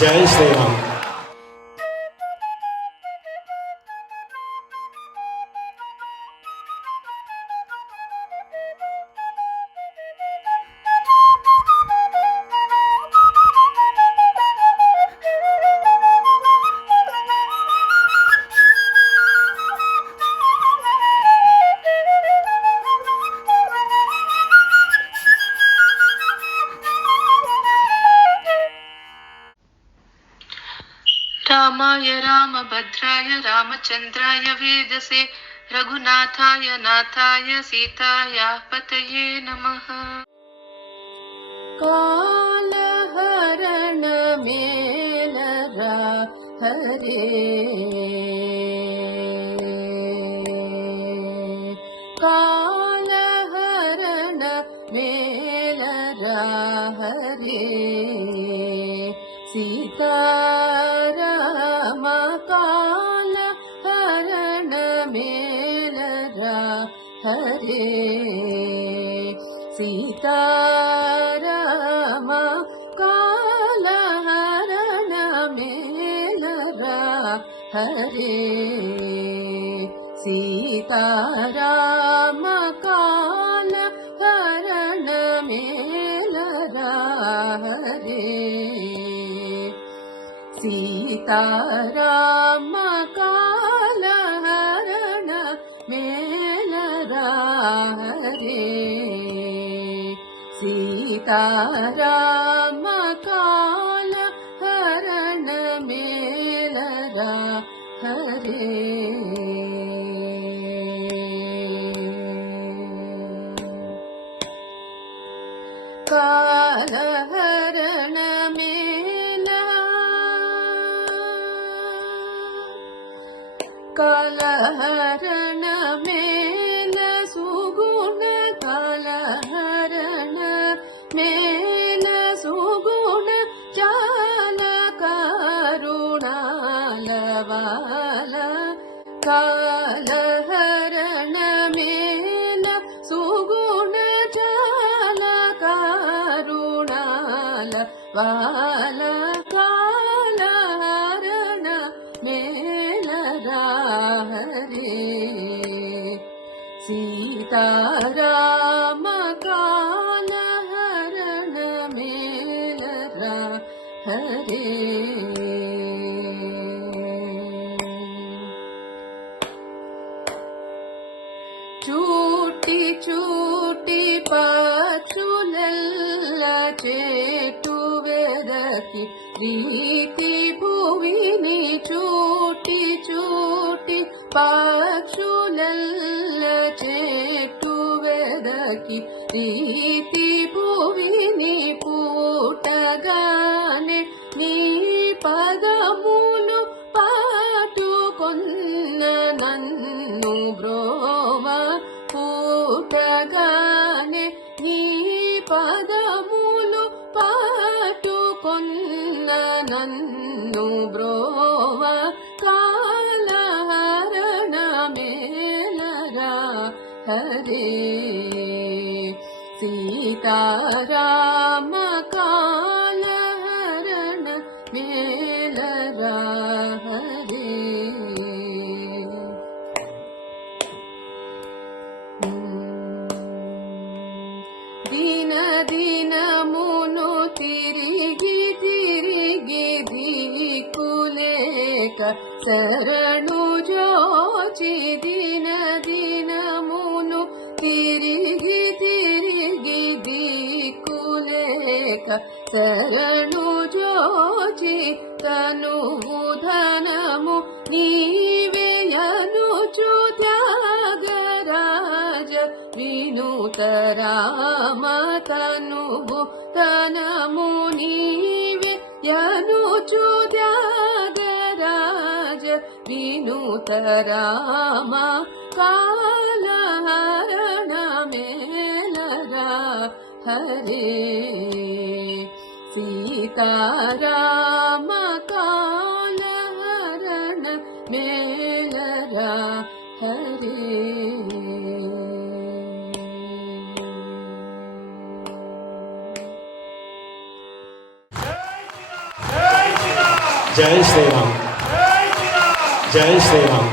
జై శ్రీరామ్. रामाय रामभद्राय रामचन्द्राय वेदसे रघुनाथाय नाथाय सीतायाः पतये नमः। कालहरण मेलरा हरे कालहरण मेलरा हरे सीताराम कालहरण मेलरा हरे सीताराम कालहरण मेलरा हरे सीताराम कालहरण मेलरा हरे सीताराम कालहरण मेलरा हरे सीताराम कालहरण मेलरा हरे कालहरण कालहरण मेल सुगुण कालहरण मेल सुगुण चाल करुणालवाल कालहरण मेल सुगुण चाल करुणालवाल कालहरण मेलरा हरे सीताराम कालहरण मेलरा हरे चूटी चूटी पक्षुलల్ల चेटु वेदकी रीति भुविनि चूटी चूटी पक्षुलల్ల चेटु वेदकी रीति भुविनि पूटगाने నీ పదములు పాటుకొన్న నన్ను బ్రోవ పూటగానే నీ పదములు పాటుకొన్న నన్ను బ్రోవ కాలహరణ మేలరా హరే సీతారామ కాలహరణ మేలరా హరే దిన దినమును తిరిగి తిరిగి దిక్కులేక శరణు జోచి దిన దినమును తిరిగి తిరిగి దిక్కులేక శరణు జోచి తనువు ధనము నీవేయనుచు త్యాగరాజ వినూత రామ తనువు ధనము నీవే యనుచు త్యాగరాజ వినూత రామ కాలహరణ మేలరా హరే సీతారామ కాలహరణ మేలరా హరే జై జై శ్రీరామ్. జై శ్రీరామ్.